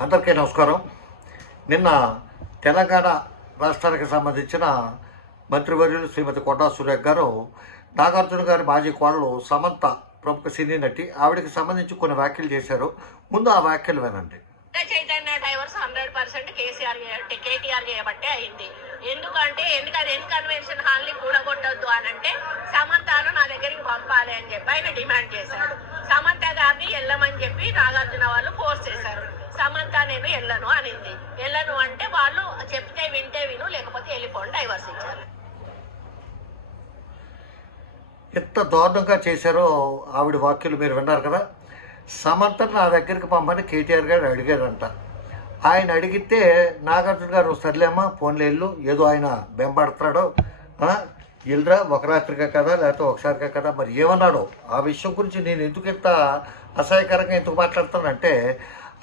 అందరికీ నమస్కారం. నిన్న తెలంగాణ రాష్ట్రానికి సంబంధించిన మంత్రివర్యులు శ్రీమతి కొండా సురేఖ గారు నాగార్జున గారి మాజీ కోడలు సమంత, ప్రముఖ సినీ నటి, ఆవిడకి సంబంధించి కొన్ని వ్యాఖ్యలు చేశారు. ముందు ఆ వ్యాఖ్యలు వినండి. చైతన్య డైవర్స్ 100% కేటీఆర్ చేయబట్టే అయింది. ఎందుకంటే కన్వెన్షన్ హాల్ ని కూడగొట్టద్దు అని అంటే సమంతను నా దగ్గరికి పంపాలి అని చెప్పి ఆయన డిమాండ్ చేశాడు. సమంత గారిని వెళ్ళమని చెప్పి నాగార్జున వాళ్ళు ఫోర్స్ చేశారు. సమంత నేను వెళ్ళను అనింది. వెళ్ళను అంటే వాళ్ళు చెప్తే వింటే విను, లేకపోతే వెళ్ళిపోండి, డైవర్స్ ఇచ్చారు. ఎంత దారుణంగా చేశారో ఆవిడ వ్యాఖ్యలు మీరు విన్నారు కదా. సమంతను నా దగ్గరికి పంపని కేటీఆర్ గారు అడిగారంట. ఆయన అడిగితే నాగార్జున గారు సర్లేమ్మా ఫోన్లో వెళ్ళు, ఏదో ఆయన బెంపడుతున్నాడో, వెళ్ళరా ఒక రాత్రిగా కదా లేకపోతే ఒకసారిగా కదా, మరి ఏమన్నాడో ఆ విషయం గురించి నేను ఎందుకు ఇంత అసహ్యకరంగా ఎందుకు మాట్లాడుతానంటే,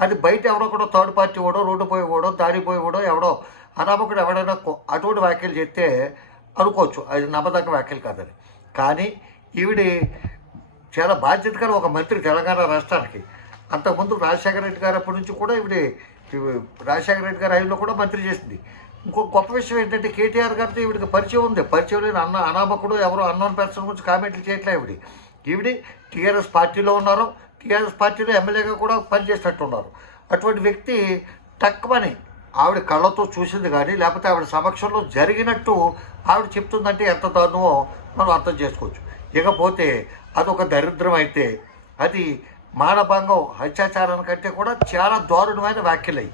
అది బయట ఎవడో కూడా థర్డ్ పార్టీ వాడో, రోడ్డు పోయేవాడో, దారి పోయేవాడో, ఎవడో అనామకుడు ఎవడైనా అటువంటి వ్యాఖ్యలు చేస్తే అనుకోవచ్చు అది నమ్మదగ్గ వ్యాఖ్యలు కాదని. కానీ ఈవిడి చాలా బాధ్యత గల ఒక మంత్రి తెలంగాణ రాష్ట్రానికి. అంతకుముందు రాజశేఖర రెడ్డి గారు అప్పటి నుంచి కూడా రాజశేఖర రెడ్డి గారి హయాంలో కూడా మంత్రి చేసింది. ఇంకో గొప్ప విషయం ఏంటంటే కేటీఆర్ గారితో ఈవిడికి పరిచయం ఉంది. పరిచయం లేని అనామకుడు ఎవరో అన్నోన్ పర్సన్ గురించి కామెంట్లు చేయట్లే. ఈవిడి టీఆర్ఎస్ పార్టీలో ఉన్నారు, టీఆర్ఎస్ పార్టీలో ఎమ్మెల్యేగా కూడా పనిచేసినట్టున్నారు. అటువంటి వ్యక్తి తక్కువని ఆవిడ కళ్ళతో చూసింది కానీ, లేకపోతే ఆవిడ సమక్షంలో జరిగినట్టు ఆవిడ చెప్తుందంటే ఎంత దారుణమో మనం అర్థం చేసుకోవచ్చు. ఇకపోతే అదొక దరిద్రం అయితే అది మానభంగం, హత్యాచారం కంటే కూడా చాలా దారుణమైన వ్యాఖ్యలయ్యి.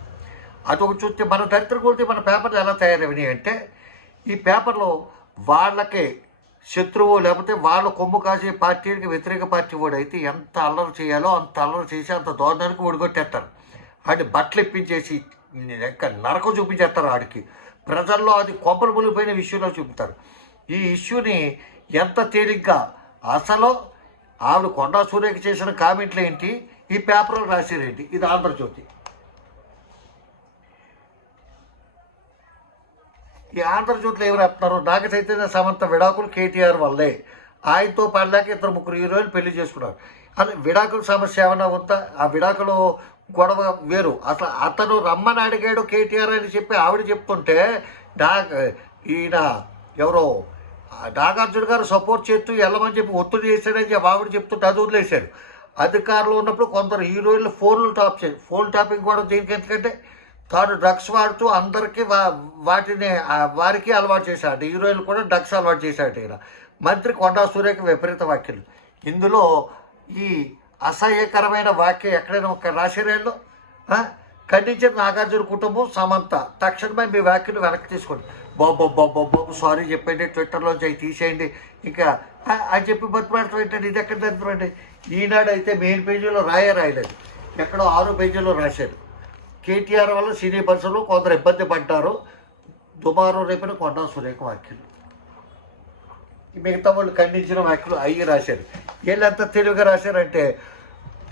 అదొక చూస్తే మన దరిద్రం గురించి మన పేపర్లు ఎలా తయారవినాయి అంటే, ఈ పేపర్లో వాళ్ళకే శత్రువు లేకపోతే వాళ్ళ కొమ్ము కాసే పార్టీకి వ్యతిరేక పార్టీ వాడు అయితే ఎంత అల్లరి చేయాలో అంత అల్లరి చేసి అంత దారుణానికి ఓడిగొట్టేస్తారు. ఆడిని బట్టలు ఇప్పించేసి ఇంకా నరకం చూపించేస్తారు. ఆడికి ప్రజల్లో అది కొబ్బరి మునిగిపోయిన విషయంలో చూపుతారు. ఈ ఇష్యూని ఎంత తేలిగ్గా అసలు ఆవిడ కొండా సూర్యకి చేసిన కామెంట్లు ఏంటి, ఈ పేపర్లో రాసేరేంటి, ఇది ఆంధ్రజ్యోతి. ఈ ఆంధ్రజ్యోతిలో ఎవరు రాస్తున్నారు, నాగ చైతన్య సమంత విడాకులు కేటీఆర్ వల్లే, ఆయనతో పడలేక 2-3 హీరోయిన్లు పెళ్లి చేసుకున్నారు అని. విడాకుల సమస్య ఏమైనా ఉందా? ఆ విడాకులు గొడవ వేరు. అసలు అతను రమ్మని అడిగాడు కేటీఆర్ అని చెప్పి ఆవిడ చెప్తుంటే ఈయన ఎవరో నాగార్జున గారు సపోర్ట్ చేస్తూ వెళ్ళమని చెప్పి ఒత్తిడి చేశాడని చెప్పి ఆవిడ చెప్తుంటే అది వదిలేశారు. అధికారంలో ఉన్నప్పుడు కొందరు హీరోయిన్లు ఫోన్లు ఫోన్ టాపింగ్ కూడా దీనికి. ఎందుకంటే తాను డ్రగ్స్ వాడుతూ అందరికీ వారికి అలవాటు చేశాడు. హీరోయిన్లు కూడా డ్రగ్స్ అలవాటు చేశాడు ఈయన. మంత్రి కొండా సూర్యకి విపరీత వ్యాఖ్యలు. ఇందులో ఈ అసహ్యకరమైన వ్యాఖ్య ఎక్కడైనా ఒక రాశిరేళ్ళు ఖండించిన నాగార్జున కుటుంబం సమంత, తక్షణమే మీ వ్యాఖ్యలు వెనక్కి తీసుకోండి. బాబు సారీ చెప్పండి, ట్విట్టర్లోంచి అవి తీసేయండి ఇంకా అని చెప్పి బతిమాడతాం ఏంటంటే, ఇది ఎక్కడ జరుగుతుందండి. ఈనాడు అయితే మెయిన్ పేజీలో రాయలేదు, ఎక్కడో 6 పేజీలో రాశారు. కేటీఆర్ వల్ల సినీ పరిశ్రమలో కొందరు ఇబ్బంది పడ్డారు, దుమారం రేపిన కొండా సురేఖ వ్యాఖ్యలు. మిగతా వాళ్ళు ఖండించిన వ్యాఖ్యలు అయ్యి రాశారు. వీళ్ళు ఎంత తెలివిగా రాశారంటే,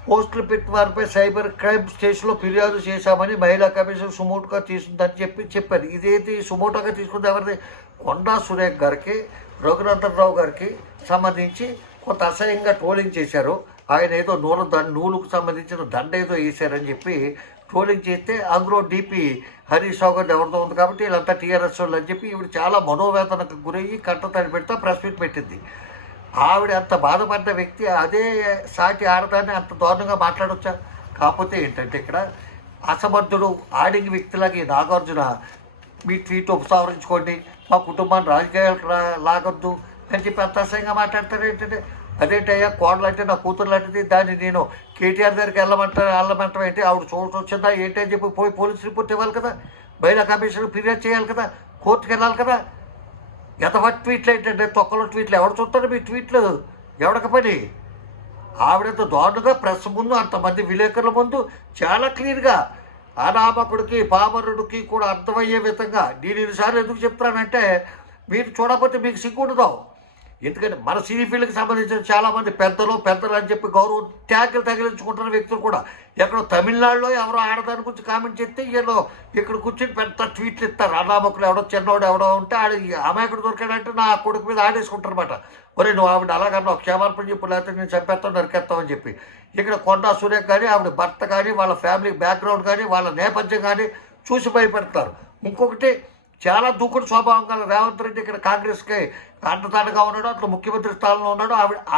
పోస్టులు పెట్టి వారిపై సైబర్ క్రైమ్ స్టేషన్లో ఫిర్యాదు చేశామని మహిళా కమిషన్ సుమోటుగా తీసుకుందని చెప్పారు. ఇదేంటి సుమోటోగా తీసుకుంది ఎవరిది? కొండా సురేఖ గారికి, రఘునందన్ రావు గారికి సంబంధించి కొంత అసహ్యంగా ట్రోలింగ్ చేశారు. ఆయన ఏదో నూలుకు సంబంధించిన దండ ఏదో వేశారని చెప్పి ట్రోలింగ్ చేస్తే అందులో డీపీ హరీష్ రావు గారు ఎవరితో ఉంది కాబట్టి వీళ్ళంతా టీఆర్ఎస్ వాళ్ళు అని చెప్పి ఈవిడ చాలా మనోవేదనకు గురయ్యి కంటతడి పెడితే ప్రెస్ మీట్ పెట్టింది. ఆవిడ అంత బాధపడ్డ వ్యక్తి అదే సాటి ఆడదాన్ని అంత దారుణంగా మాట్లాడొచ్చా? కాకపోతే ఏంటంటే ఇక్కడ అసమర్థుడు ఆడింగ్ వ్యక్తిలాగా ఈ నాగార్జున మీ ట్వీట్ ఉపసంహరించుకోండి, మా కుటుంబాన్ని రాజకీయాలకు లాగొద్దు అని చెప్పి అంత అసహ్యంగా మాట్లాడతారు. ఏంటంటే అదేంటయ్యా, కోడలు అంటే నా కూతురు లాంటిది, దాన్ని నేను కేటీఆర్ దగ్గరికి వెళ్ళమంటాం ఏంటి, ఆవిడ చూడటం వచ్చిందా ఏంటి అని చెప్పి పోయి పోలీస్ రిపోర్ట్ ఇవ్వాలి కదా, మహిళా కమిషన్ ఫిర్యాదు చేయాలి కదా, కోర్టుకు వెళ్ళాలి కదా. ఎతవ ట్వీట్లు ఏంటంటే తొక్కలో ట్వీట్లు ఎవరు చూస్తారు? మీ ట్వీట్లు ఎవరికి పని? ఆవిడంత దారుణంగా ప్రెస్ ముందు అంతమంది విలేకరుల ముందు చాలా క్లియర్గా అనామకుడికి పామరుడికి కూడా అర్థమయ్యే విధంగా నేను ఇన్నిసార్లు ఎందుకు చెప్తానంటే, మీరు చూడకపోతే మీకు సిగ్గుండదు. ఎందుకంటే మన సినీ ఫీల్డ్కి సంబంధించిన చాలామంది పెద్దలు అని చెప్పి గౌరవం ట్యాగులు తగిలించుకుంటున్న వ్యక్తులు కూడా ఎక్కడో తమిళనాడులో ఎవరో ఆడదాని గురించి కామెంట్ చేస్తే వీళ్ళు ఇక్కడ కూర్చొని పెద్ద ట్వీట్లు ఇస్తారు. అన్నామకులు ఎవడో చిన్నవాడు ఎవడో ఉంటే ఆడ అమాయకుడు దొరికాడంటే నా కొడుకు మీద ఆడేసుకుంటారన్నమాట. ఒరే నువ్వు ఆవిడ అలాగన్నా క్షేమార్పణ చెప్పు, లేకపోతే నేను చంపేస్తాను నరికేస్తామని చెప్పి. ఇక్కడ కొండా సురేఖ కానీ ఆవిడ భర్త కానీ వాళ్ళ ఫ్యామిలీ బ్యాక్గ్రౌండ్ కానీ వాళ్ళ నేపథ్యం కానీ చూసి భయపెడతారు. ఇంకొకటి చాలా దూకుడు స్వభావం గల రేవంత్ రెడ్డి ఇక్కడ కాంగ్రెస్కి అండతాడుగా ఉన్నాడు, అట్లా ముఖ్యమంత్రి స్థానంలో ఉన్నాడు.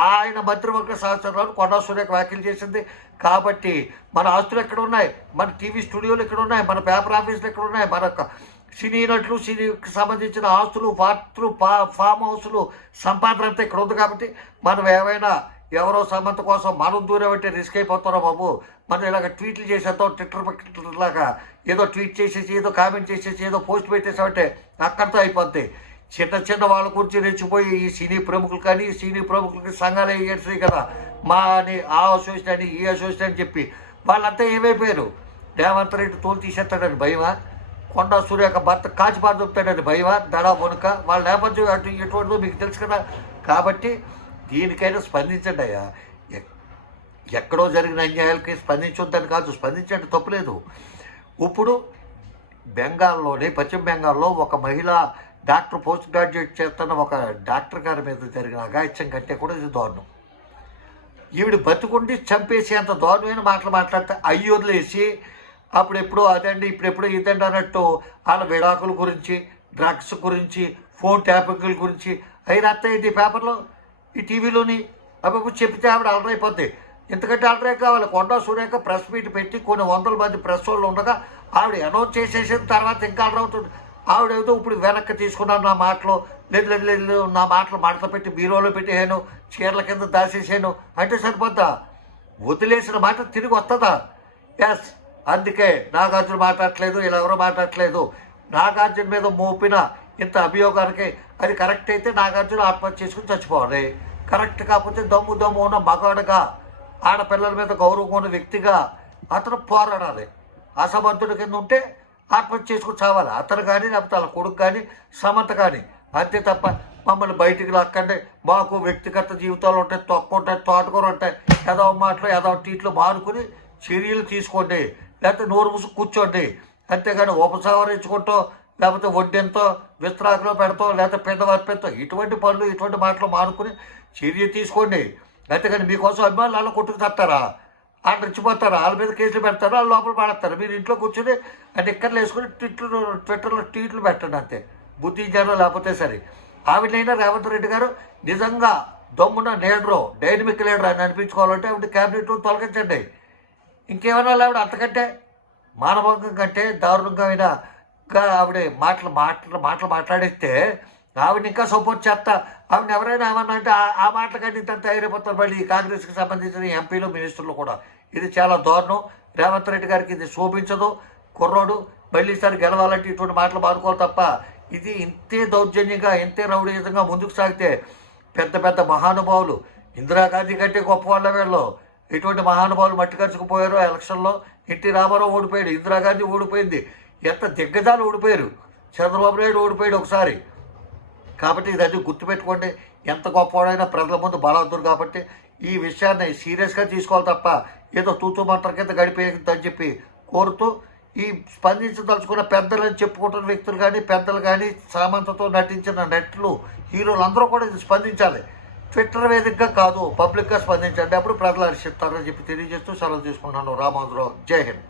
ఆయన మంత్రివర్గ సహచరులను కొండా సురేఖ వ్యాఖ్యలు చేసింది. కాబట్టి మన ఆస్తులు ఎక్కడ ఉన్నాయి, మన టీవీ స్టూడియోలు ఎక్కడ ఉన్నాయి, మన పేపర్ ఆఫీసులు ఎక్కడ ఉన్నాయి, మన సినీ నటులు సినీకి సంబంధించిన ఆస్తులు ఫామ్ హౌస్లు సంపాదన అంతా ఇక్కడ ఉంది. కాబట్టి మనం ఏమైనా ఎవరో సమంత కోసం మనం దూరం అంటే రిస్క్ అయిపోతున్నాం బాబు. మనం ఇలాగ ట్వీట్లు చేసేద్దాం, ట్విట్టర్ లాగా ఏదో ట్వీట్ చేసేసి ఏదో కామెంట్ చేసేసి ఏదో పోస్ట్ పెట్టేసామంటే అక్కడితో అయిపోద్ది. చిన్న వాళ్ళ గురించి రెచ్చిపోయి ఈ సినీ ప్రముఖులు కానీ ఈ సినీ ప్రముఖులకి సంఘాలు వేసేసి కదా మా అని ఆ అసోసియేషన్ అని ఈ అసోసియేషన్ అని చెప్పి వాళ్ళంతా ఏమైపోయారు. రేవంత్ రెడ్డి తోలు తీసేస్తాడని భయమా, కొండా సురేఖ భర్త కాచిపారు చెప్తాడని భయమా, దడా వణుక వాళ్ళ నేపథ్యం అటు ఎటువంటిదో మీకు తెలుసు కదా. కాబట్టి దీనికైనా స్పందించండి అయ్యా. ఎక్కడో జరిగిన అన్యాయాలకి స్పందించొద్దని కాదు, స్పందించండి తప్పులేదు. ఇప్పుడు బెంగాల్లోని పశ్చిమ బెంగాల్లో ఒక మహిళ డాక్టర్ పోస్ట్ గ్రాడ్యుయేట్ చేస్తున్న ఒక డాక్టర్ గారి మీద జరిగిన అఘాయిత్యం కంటే కూడా ఇది దారుణం. ఈవిడ బతుకుండి చంపేసి అంత దారుణమైన మాటలు మాట్లాడితే అయ్యి వదిలేసి అప్పుడు ఎప్పుడో అదండి ఇప్పుడెప్పుడో ఇదండి అన్నట్టు వాళ్ళ విడాకుల గురించి డ్రగ్స్ గురించి ఫోన్ ట్యాపింగ్ల గురించి అయినా అత్తయ్య ఈ పేపర్లో ఈ టీవీలోని అప్పుడు చెప్తే ఆవిడ అలరైపోద్ది. ఎందుకంటే అలరే కావాలి. కొండా సురేఖ ప్రెస్ మీట్ పెట్టి కొన్ని వందల మంది ప్రెస్ వాళ్ళు ఉండగా ఆవిడ అనౌన్స్ చేసేసిన తర్వాత ఇంకా అలరవుతుంది. ఆవిడ ఏదో ఇప్పుడు వెనక్కి తీసుకున్నాను నా మాటలు, లేదు నా మాటలు మడత పెట్టి బీరోలో పెట్టేసాను, చీరల కింద దాచేసాను అంటే సరిపోద్దా? వదిలేసిన మాట తిరిగి వస్తుందా? ఎస్, అందుకే నాగార్జున మాట్లాడట్లేదు, ఇలా ఎవరో మాట్లాడట్లేదు. నాగార్జున మీద మోపిన ఇంత అభియోగానికి అది కరెక్ట్ అయితే నాగార్జున ఆత్మహత్య చేసుకుని చచ్చిపోవాలి. కరెక్ట్ కాకపోతే దమ్ము ఉన్న మగాడుగా ఆడపిల్లల మీద గౌరవం ఉన్న వ్యక్తిగా అతను పోరాడాలి. అసమర్థుడి కింద ఉంటే ఆత్మహత్య చేసుకుని చావాలి అతను కానీ, లేకపోతే వాళ్ళ కొడుకు కానీ, సమంత కానీ. అంతే తప్ప మమ్మల్ని బయటికి లాక్కండి, మాకు వ్యక్తిగత జీవితాలు ఉంటాయి, తక్కువ ఉంటాయి, తోటకూర ఉంటాయి, ఏదో మాటలు ఏదో టీట్లు మానుకుని చర్యలు తీసుకోండి, లేకపోతే నోరు మూసి కూర్చోండి. అంతేగాని ఉపసంహరించుకుంటూ లేకపోతే వడ్డెంతో విస్తరాకులో పెడతాం, లేకపోతే పెద్ద వర్పెంతో ఇటువంటి పనులు ఇటువంటి మాటలు మానుకుని చర్య తీసుకోండి. అంతేగాని మీకోసం అభిమానులు వాళ్ళు కొట్టుకు తస్తారా, వాళ్ళు రెచ్చిపోతారా, వాళ్ళ మీద కేసులు పెడతారా, వాళ్ళు లోపల పడతారు. మీరు ఇంట్లో కూర్చొని నిక్కర్లు వేసుకుని ట్విట్టర్లో ట్వీట్లు పెట్టండి అంతే. బుద్ధి జ్ఞానం లేకపోతే సరే. ఆవిడైనా రేవంత్ రెడ్డి గారు నిజంగా దమ్మున లీడరు, డైనమిక్ లీడర్ అని అనిపించుకోవాలంటే ఆవిడ క్యాబినెట్ తొలగించండి. ఇంకేమన్నా ఆవిడ అంతకంటే మానవంగం కంటే దారుణంగా ఆవిడ మాటలు మాట్లాడిస్తే ఆవిడ ఇంకా సపోర్ట్ చేస్తా. ఆవిడ ఎవరైనా ఏమన్నా అంటే ఆ మాటల కంటే ఇంత తయారైపోతారు మళ్ళీ ఈ కాంగ్రెస్కి సంబంధించిన ఎంపీలు మినిస్టర్లు కూడా. ఇది చాలా దారుణం. రేవంత్ రెడ్డి గారికి ఇది శోభించదు. కుర్రోడు మళ్ళీసారి గెలవాలంటే ఇటువంటి మాటలు మానుకోవాలి తప్ప ఇది ఇంతే దౌర్జన్యంగా ఇంతే రౌడీయుతంగా ముందుకు సాగితే పెద్ద మహానుభావులు ఇందిరాగాంధీ కంటే గొప్ప వాళ్ళ వీళ్ళు. ఇటువంటి మహానుభావులు మట్టి ఖర్చుకుపోయారు ఎలక్షన్లో. ఎన్టీ రామారావు ఓడిపోయాడు, ఇందిరాగాంధీ ఓడిపోయింది, ఎంత దిగ్గజాలు ఓడిపోయారు, చంద్రబాబు నాయుడు ఓడిపోయాడు ఒకసారి. కాబట్టి ఇది గుర్తుపెట్టుకోండి. ఎంత గొప్పవాడైనా ప్రజల ముందు బలవంతుడు. కాబట్టి ఈ విషయాన్ని సీరియస్గా తీసుకోవాలి తప్ప ఏదో తూతూ మంత్రం కింద గడిపేయద్దని చెప్పి కోరుతూ ఈ స్పందించదలుచుకున్న పెద్దలని చెప్పుకుంటున్న వ్యక్తులు కానీ పెద్దలు కానీ సామంతతో నటించిన నటులు హీరోలు అందరూ కూడా ఇది స్పందించాలి. ట్విట్టర్ వేదికగా కాదు, పబ్లిక్గా స్పందించండి. అప్పుడు ప్రజలు హర్షిస్తారని చెప్పి తెలియజేస్తూ సెలవు తీసుకున్నాను. రామాంధ్రరావు, జై హింద్.